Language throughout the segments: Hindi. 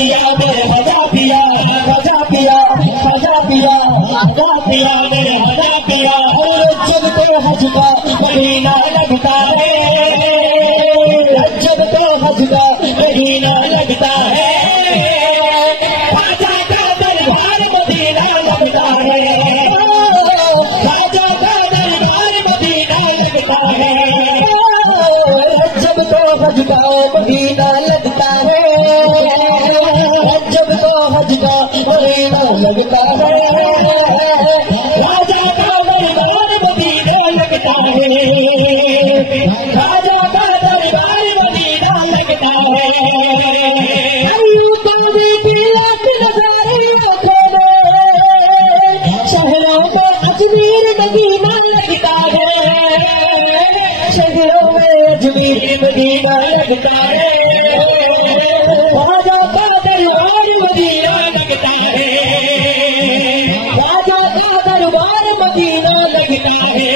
पिया मेरे मजा पिया मेरे मजा पिया। और जब तो हज का महीना लगता है, जब तो हज का महीना लगता है, खाजा का दरबार मदीना लगता है, खाजा का दरबार मदीना लगता है। जब तो हज का महीना लगता है, जब तो हज का महीना लगता है, राजा का दरबार मदीना लगता है, राजा का दरबार मदीना लगता है। शहरों को अजमेर मदीना लगता है, शहरों में अजमेर मदीना लगता है, राजा का दरबार मदीना लगता है, राजा का दरबार मदीना लगता है।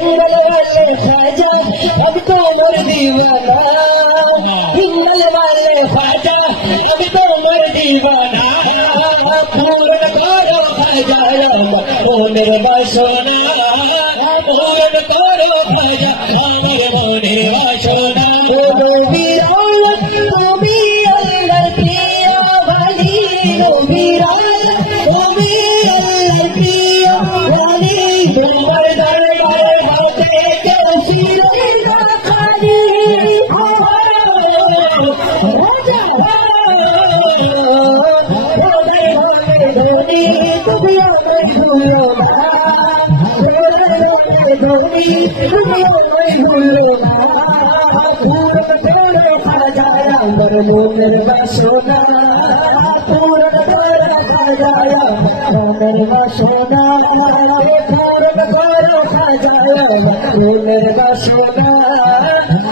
हिंगल वाले ख्वाजा अब तो मर दीवाना, हिंगल वाले ख्वाजा अब तो मर दीवाना, पूर्ण करो ख्वाजा ओ मेरे बासोना, पूर्ण करो ख्वाजा मेरे मोने बासोना। मोर सोना पूर्ण करो खजाया मोर सोना, पूर्ण करो खजाया मोर सोना,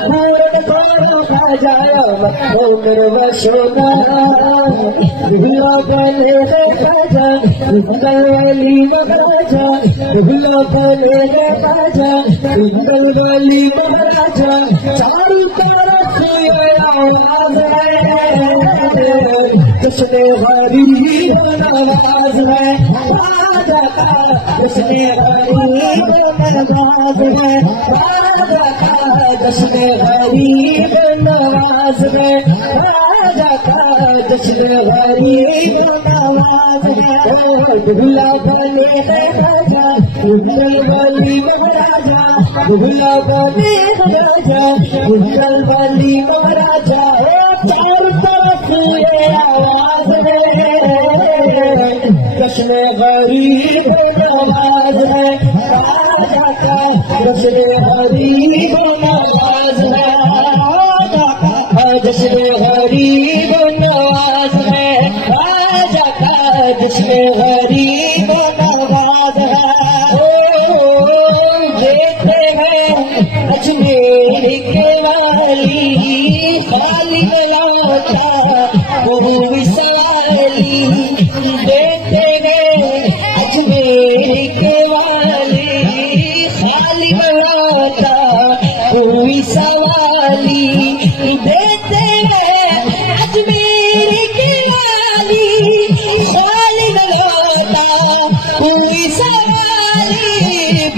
पूर्ण करो खजाया मोर सोना। भूला बने खजा भूल वाली महाराजा, भूला बने खजा भूल वाली महाराजा, चारों तरफ आवाज है, उसने गरीब नवाज है, राजा का उसने गरीब नवाज है, राजा का उसने गरीब नवाज है, राजा का उसने गरीब नवाज है। भूला बने राजा भूल वाली महाराजा, भूला बने राजा भूल वाली महाराजा, चारों तरफ ये आवाज है, जश्न गरीब नवाज है, राजा का जश्न गरीब नवाज है, राजा का जश्न गरीब नवाज है, राजा का जश्न गरीब नवाज है। देखते हैं अजमेर के वाली खाली लौटा पूरी सवाली, देखते हैं अजमेर के वाली खाली लौटा पूरी सवाली, देखते हैं अजमेर के वाली खाली लौटा पूरी सवाली।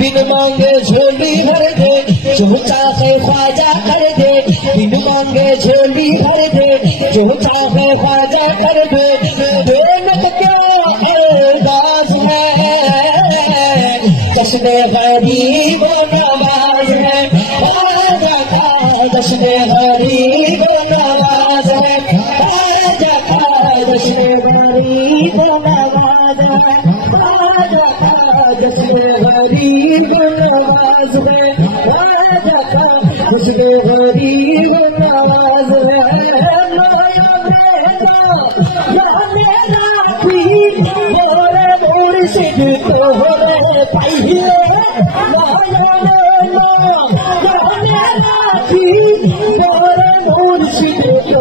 बिन मांगे झोली भर दे जो चाहे ख्वाजा कर दे, बिन मांगे झोली भर दे जो चाहे ख्वाजा कर दे, बेनत क्या अरदास है, जश्न गरीब नवाज है, राजा का जश्न गरीब नवाज है, राजा का जश्न गरीब नवाज है, राजा का जश्न गरीब नवाज है, राजा का जश्न गरीब नवाज है। मुर्शिद तो पाइए मुर्शिद तो